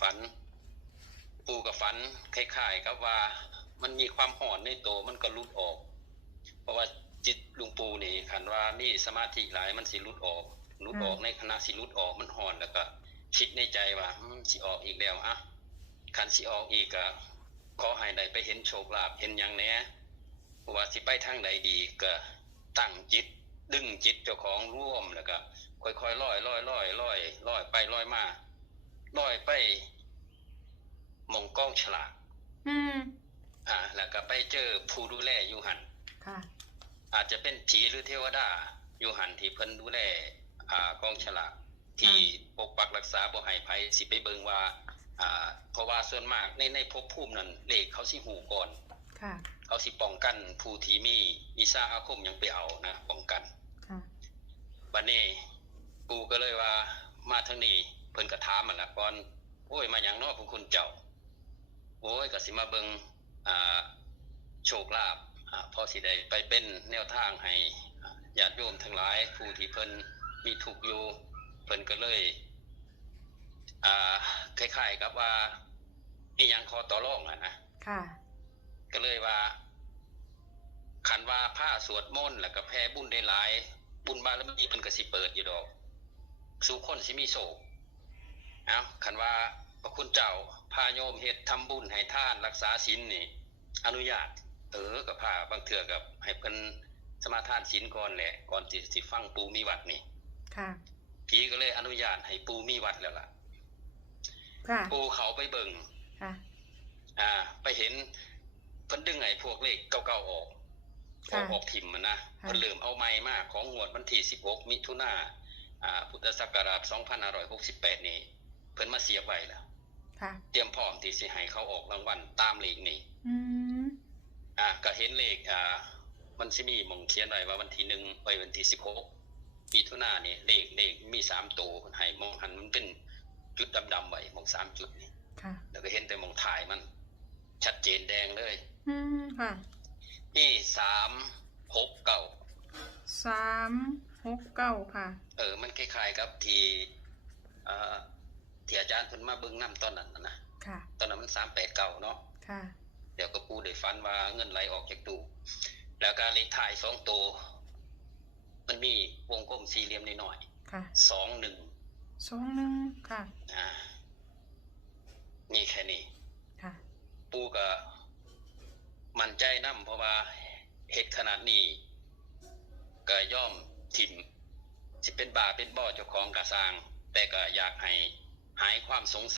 ฝันปูกับฝันคล้ายๆกับว่ามันมีความห่อนในตัวมันก็ลุดออกเพราะว่าจิตลุงปูนี่คันว่ามีสมาธิหลายมันสิลุดออกในขณะสิลุดออกมันห่อนแล้วก็คิดในใจว่าสิออกอีกแล้วอะคันสิออกอีกก็ขอให้ได้ไปเห็นโชคลาภเห็นอย่างแน่ว่าสิไปทางใดดีก็ตั้งจิตดึงจิตเจ้าของร่วมแล้วก็ค่อยๆลอยไปลอยมาลอยไปมองกล้องฉลากแล้วก็ไปเจอผู้ดูแลอยู่หันค่ะอาจจะเป็นผีหรือเทวดาอยู่หันที่เพิ่นดูแลกองฉลากที่ปกปักรักษาบ่ให้ภัยสิไปเบิ่งว่าเพราะว่าส่วนมากในภพภูมินั้นเลขเขาสิหูก่อนค่ะเขาสิป้องกันผู้ที่มีวิชาอาคมยังไปเอานะป้องกันค่ะบัดนี้กูก็เลยว่ามาทางนี้เพิ่นก็ถามมันล่ะก่อนโอ้ยมาหยังเนาะพวกคุณเจ้าโอ้ยก็สิมาเบิ่งโชคลาภพอสิได้ไปเป็นแนวทางให้ญาติโยมทั้งหลายผู้ที่เพิ่นมีทุกข์อยู่เพิ่นก็เลยคล้ายๆกับว่ามีหยังขอต่อรองนะค่ะก็เลยว่าคันว่าผ้าสวดมนต์แล้วก็แผ่บุญได้หลายบุญบารมีเพิ่นก็สิเปิดอยู่ดอกสู่คนสิมีโชคคันว่าพระคุณเจ้าพาโยมเฮ็ดทำบุญให้ทานรักษาศีลนี่อนุญาตก็พาบางเทื่อกับให้เพิ่นสมาทานศีลก่อนแหละก่อนสิฟังปู่มีวัดนี่ค่ะพี่ก็เลยอนุญาตให้ปู่มีวัดแล้วล่ะค่ะปู่เขาไปเบิ่งค่ะไปเห็นเพิ่นดึงไอ้พวกเลขเก่าๆออกถิ่มมันนะเพิ่นเริ่มเอาใหม่มาของงวดวันที่16มิถุนายนพุทธศักราช2568นี่เพิ่นมาเสียบไว้แล้วค่ะเตรียมพร้อมที่สิให้เขาออกรางวัลตามเลขนี้ก็เห็นเลขมันสิมีหม่องเขียนไว้ว่าวันที่1ไปวันที่16มิถุนายนนี่เลขมี3ตัวให้มองหันมันเป็นจุดดำๆไว้มอง3จุดนี่ค่ะแล้วก็เห็นแต่มองถ่ายมันชัดเจนแดงเลยค่ะนี่369ค่ะมันคล้ายๆกับที่อาจารย์เพิ่นมาเบิ่งน้ำตอนนั้นนะค่ะตอนนั้นมัน389เนาะค่ะเดี๋ยวก็ปู่ได้ฝันว่าเงินไหลออกจากตู้แล้วก็เลขท้าย2ตัวมันมีวงกลมสี่เหลี่ยมน้อยๆค่ะ21ค่ะนี่แค่นี้ค่ะปู่ก็มั่นใจนำเพราะว่าเฮ็ดขนาดนี้ก็ย่อมถิ่มสิเป็นบ้าเป็นบ่อเจ้าของกระสร้างแต่ก็อยากให้หายความสงสัย